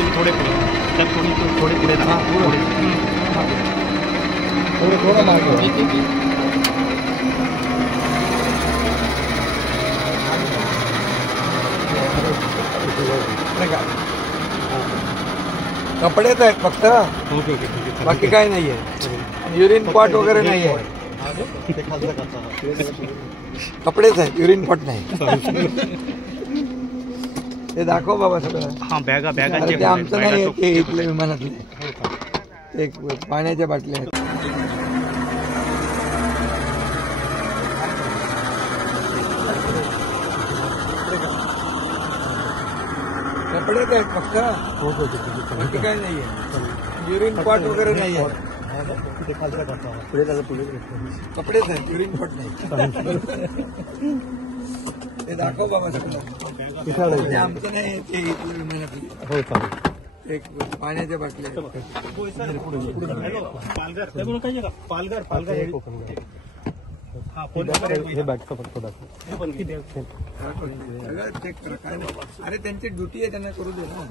तुम्ही थोडे पुढे तर थोडे पुढे जा. थोडं मागे कपडेच आहेत फक्त. ओके ओके ठीक आहे. बाकी काय नाहीये. युरिन पॉट वगैरे नाहीये. कपडेच आहेत, युरिन पॉट नाही. ते दाखव बाबा सगळं. हां बॅगा अरे ते आमचं नाही, ते इथले विमानातले एक पाण्याच्या बाटल्या आहेत. कपडेच आहेत फक्त. बाकी काय नाहीये. युरिन पॉट वगैरे नाहीये. कपडेच आहेत, युरिन पॉट नाही. ते दाखव बाबा सगळं. ते आमचं नाही, ते इथले विमानातले एक पाण्याच्या बाटल्या आहेत. सगळं चेक करा काय नाही. अरे त्यांची ड्युटी आहे, त्यांना करू दे ना.